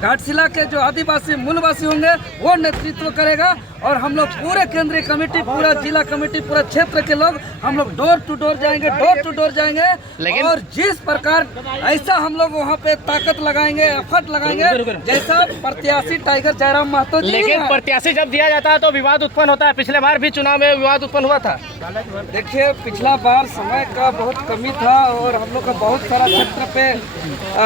घाटशिला के जो आदिवासी मूलवासी होंगे वो नेतृत्व करेगा और हम लोग पूरे केंद्रीय कमेटी, पूरा जिला कमेटी, पूरा क्षेत्र के लोग हम लोग डोर टू डोर जाएंगे और जिस प्रकार ऐसा हम लोग वहाँ पे ताकत लगाएंगे, एफर्ट लगाएंगे जैसा प्रत्याशी टाइगर जयराम महतो जी। लेकिन प्रत्याशी जब दिया जाता है तो विवाद उत्पन्न होता है। पिछले बार भी चुनाव में विवाद उत्पन्न हुआ था। देखिए, पिछला बार समय का बहुत कमी था और हम लोग का बहुत सारा क्षेत्र पे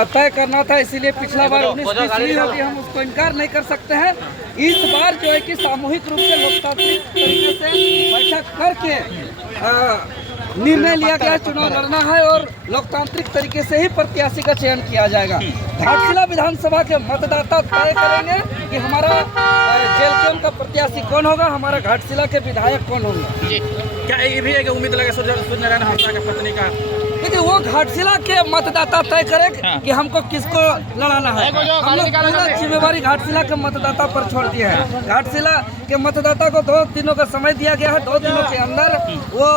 तय करना था, इसीलिए पिछला बार 19-20 होगी, हम उसको इनकार नहीं कर सकते हैं। इस बार जो है कि सामूहिक रूप से लोकतांत्रिक तरीके से बैठक करके निर्णय लिया गया, चुनाव लड़ना है और लोकतांत्रिक तरीके से ही प्रत्याशी का चयन किया जाएगा। घाटशिला विधानसभा के मतदाता तय करेंगे कि हमारा जेलकेम का प्रत्याशी कौन होगा, हमारा घाटशिला के विधायक कौन होंगे। क्या ये भी है कि उम्मीद लगे सूर्यनारायण हांसदा का पत्नी का? देखिए, वो घाटशिला के मतदाता तय करे कि हमको किसको लड़ाना है। हम लोग पूरा जिम्मेवारी घाटशिला के मतदाता पर छोड़ दिए हैं। घाटशिला के मतदाता को 2 दिनों का समय दिया गया है। 2 दिनों के अंदर वो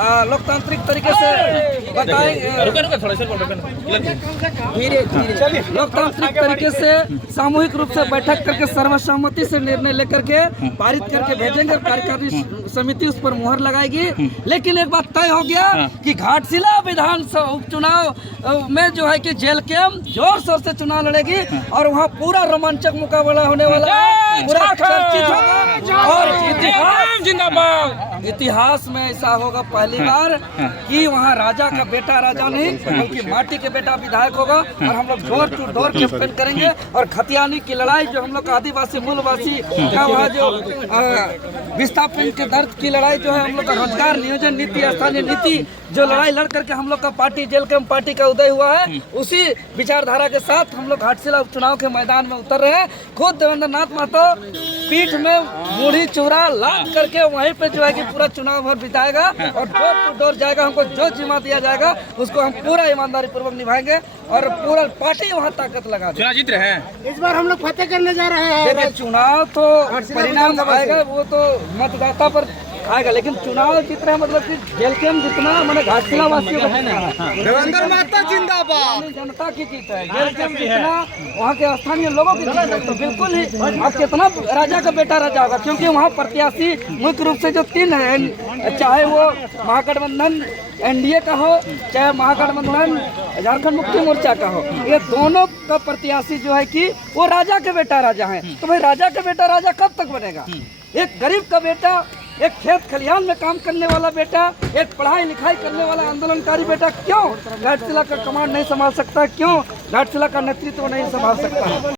लोकतांत्रिक तरीके से बताएंगे, लोकतांत्रिक तरीके से सामूहिक रूप से बैठक करके सर्वसम्मति से निर्णय लेकर के पारित करके भेजेंगे और कार्यकारिणी समिति उस पर मुहर लगाएगी। लेकिन एक बात तय हो गया कि घाटशिला विधानसभा उपचुनाव में जो है कि जेलकेम जोर शोर से चुनाव लड़ेगी और वहाँ पूरा रोमांचक मुकाबला होने वाला है, पूरा चर्चित होगा और इतिहास में ऐसा होगा पहली बार कि वहाँ राजा का बेटा राजा नहीं बल्कि माटी के बेटा विधायक होगा और हम लोग डोर टू डोर कैंपेन करेंगे और खतियानी की लड़ाई जो हम लोग का आदिवासी मूलवासी का वहाँ जो विस्थापन के दर्द की लड़ाई जो है, हम लोग का रोजगार नियोजन नीति, स्थानीय नीति जो लड़ाई लड़ करके हम लोग का पार्टी जेलकेम पार्टी का उदय हुआ है, उसी विचारधारा के साथ हम लोग घाटशिला उपचुनाव के मैदान में उतर रहे हैं। खुद देवेंद्र नाथ महतो पीठ में बूढ़ी चूड़ा लाद करके वहीं पे जो है कि पूरा चुनाव भर बिताएगा और डोर टू डोर जाएगा। हमको जो जिम्मा दिया जाएगा उसको हम पूरा ईमानदारी पूर्वक निभाएंगे और पूरा पार्टी वहाँ ताकत लगा देगी। जीत रहे हैं इस बार हम लोग फतेह करने जा रहे हैं। देखिए, चुनाव तो परिणाम आएगा वो तो मतदाता पर आएगा, लेकिन चुनाव जीत रहे मतलब कि जेलकेम जितना मैंने घाटशिला वासियों का है ना, देवेंद्र महतो जिंदाबाद, जनता की जीत है। जेलकेम जितना वहाँ के स्थानीय लोगों की जीत है, तो बिल्कुल ही अब कितना राजा का बेटा राजा होगा, क्योंकि वहाँ प्रत्याशी मुख्य रूप से जो 3 है, चाहे वो महागठबंधन एनडीए का हो, चाहे महागठबंधन झारखंड मुक्ति मोर्चा का हो, ये दोनों का प्रत्याशी जो है कि वो राजा के बेटा राजा है। तो भाई राजा का बेटा राजा कब तक बनेगा? एक गरीब का बेटा, एक खेत खलिहान में काम करने वाला बेटा, एक पढ़ाई लिखाई करने वाला आंदोलनकारी बेटा क्यों घाटशिला का कमांड नहीं संभाल सकता? क्यों घाटशिला का नेतृत्व नहीं संभाल सकता है?